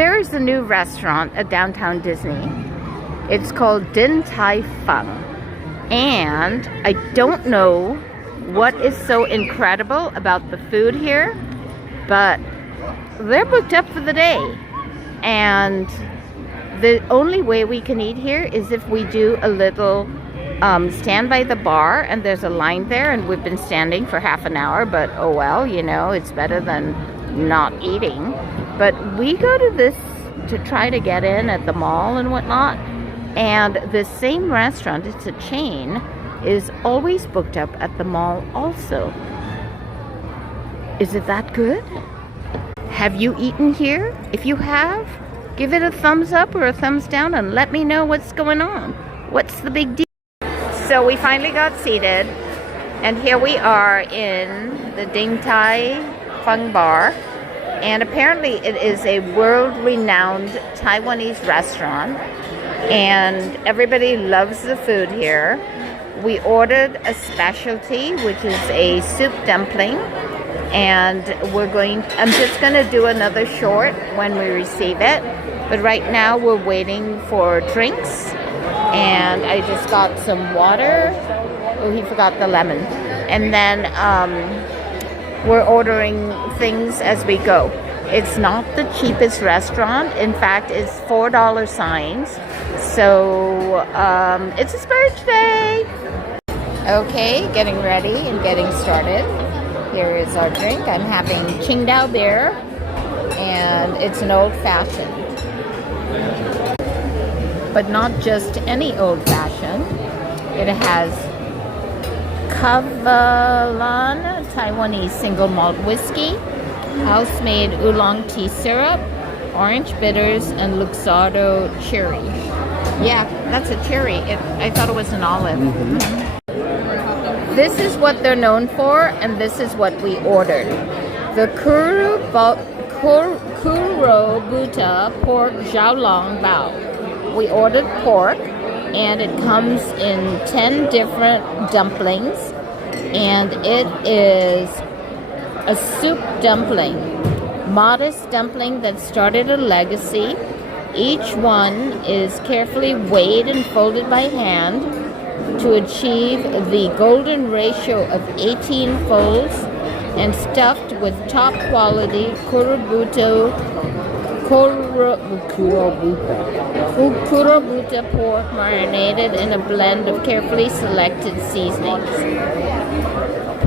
There is a new restaurant at downtown Disney. It's called Din Tai Fung. And I don't know what is so incredible about the food here, but they're booked up for the day. And the only way we can eat here is if we do a little stand by the bar, and there's a line there, and we've been standing for half an hour, but oh well, you know, it's better than not eating. But we go to this to try to get in at the mall and whatnot, and the same restaurant, it's a chain, is always booked up at the mall also. Is it that good? Have you eaten here? If you have, give it a thumbs up or a thumbs down and let me know what's going on. What's the big deal? So we finally got seated, and here we are in the Din Tai Fung bar, and apparently it is a world-renowned Taiwanese restaurant, and everybody loves the food here. We ordered a specialty, which is a soup dumpling, and I'm just going to do another short when we receive it, but right now we're waiting for drinks. And I just got some water. Oh, he forgot the lemon. And then we're ordering things as we go. It's not the cheapest restaurant. In fact, it's $4 signs. So it's a splurge day. Okay, getting ready and getting started. Here is our drink. I'm having Qingdao beer, and it's an old-fashioned. But not just any old-fashioned. It has Kavalan Taiwanese single malt whiskey, house-made oolong tea syrup, orange bitters, and Luxardo cherry. Yeah, that's a cherry. I thought it was an olive. This is what they're known for, and this is what we ordered. The Kurobuta pork xiaolong bao. We ordered pork, and it comes in 10 different dumplings, and it is a soup dumpling, modest dumpling that started a legacy. Each one is carefully weighed and folded by hand to achieve the golden ratio of 18 folds, and stuffed with top quality Kurobuta pork marinated in a blend of carefully selected seasonings.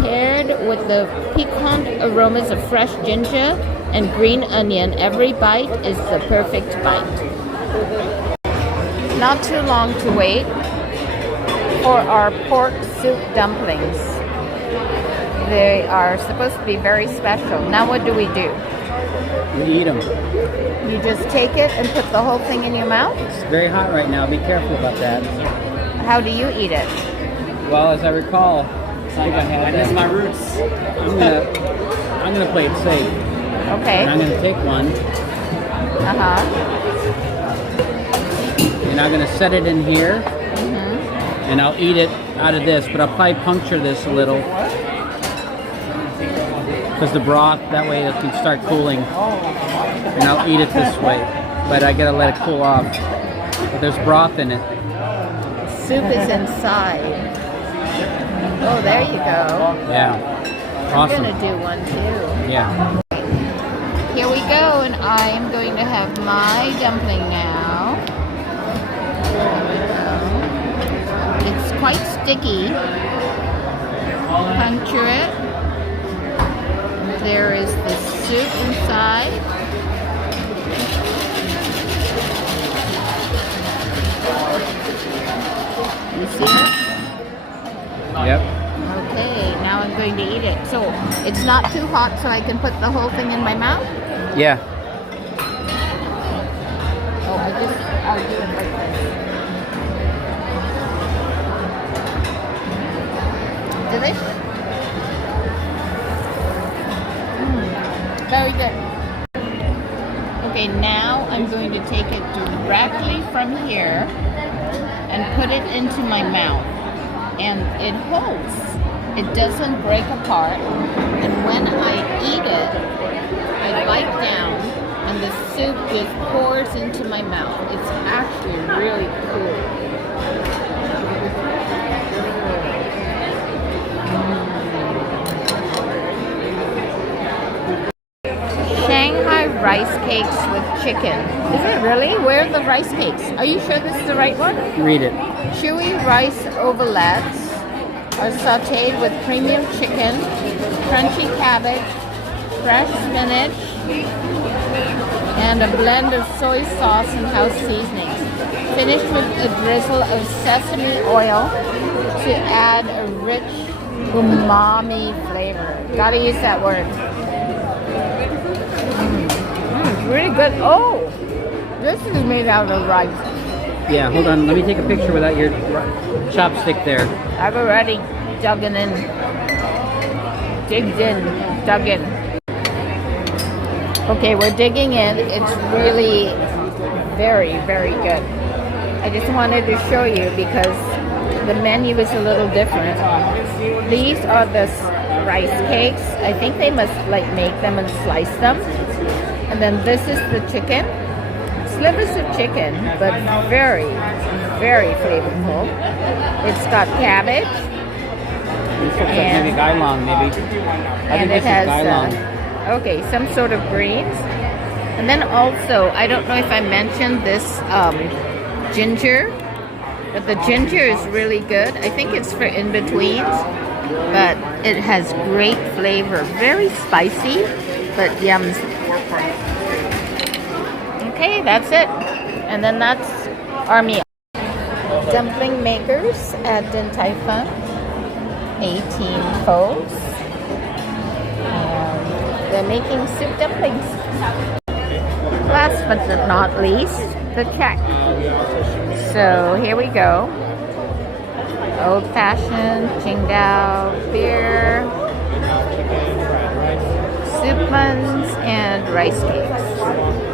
Paired with the piquant aromas of fresh ginger and green onion, every bite is the perfect bite. Not too long to wait for our pork soup dumplings. They are supposed to be very special. Now what do? You eat them. You just take it and put the whole thing in your mouth? It's very hot right now. Be careful about that. How do you eat it? Well, as I recall, I miss my roots. I'm gonna play it safe. Okay. And I'm gonna take one. And I'm gonna set it in here. And I'll eat it out of this, but I'll probably puncture this a little. Because the broth, that way it can start cooling. And I'll eat it this way. But I gotta let it cool off. But there's broth in it. Soup is inside. Oh, there you go. Yeah. Awesome. I'm gonna do one too. Yeah. Here we go, and I am going to have my dumpling now. It's quite sticky. Puncture it. There is the soup inside. You see it? Yep. Okay, now I'm going to eat it. So it's not too hot, so I can put the whole thing in my mouth? Yeah. Oh, I'll do it like this. Delicious. Very good. Okay, now I'm going to take it directly from here and put it into my mouth. And it holds. It doesn't break apart. And when I eat it, I bite down, and the soup just pours into my mouth. It's actually really cool. Shanghai rice cakes with chicken. Is it really? Where are the rice cakes? Are you sure this is the right one? Read it. Chewy rice omelets are sauteed with premium chicken, crunchy cabbage, fresh spinach, and a blend of soy sauce and house seasonings. Finished with a drizzle of sesame oil to add a rich umami flavor. Gotta use that word. It's really good. Oh, this is made out of rice. Yeah, hold on. Let me take a picture without your chopstick there. I've already dug in. Okay, we're digging in. It's really very, very good. I just wanted to show you because the menu is a little different. These are the rice cakes. I think they must like make them and slice them. And then this is the chicken. Slivers of chicken, but very, very flavorful. It's got cabbage. This looks like maybe gailong, maybe. I think this is gailong. Okay, some sort of greens. And then also, I don't know if I mentioned this ginger, but the ginger is really good. I think it's for in-betweens, but it has great flavor. Very spicy, but yums. Okay, that's it. And then that's our meal. Dumpling makers at Din Tai Fung. 18 folks. They're making soup dumplings. Last but not least, the check. So here we go. Old-fashioned Qingdao beer, soup buns, and rice cakes.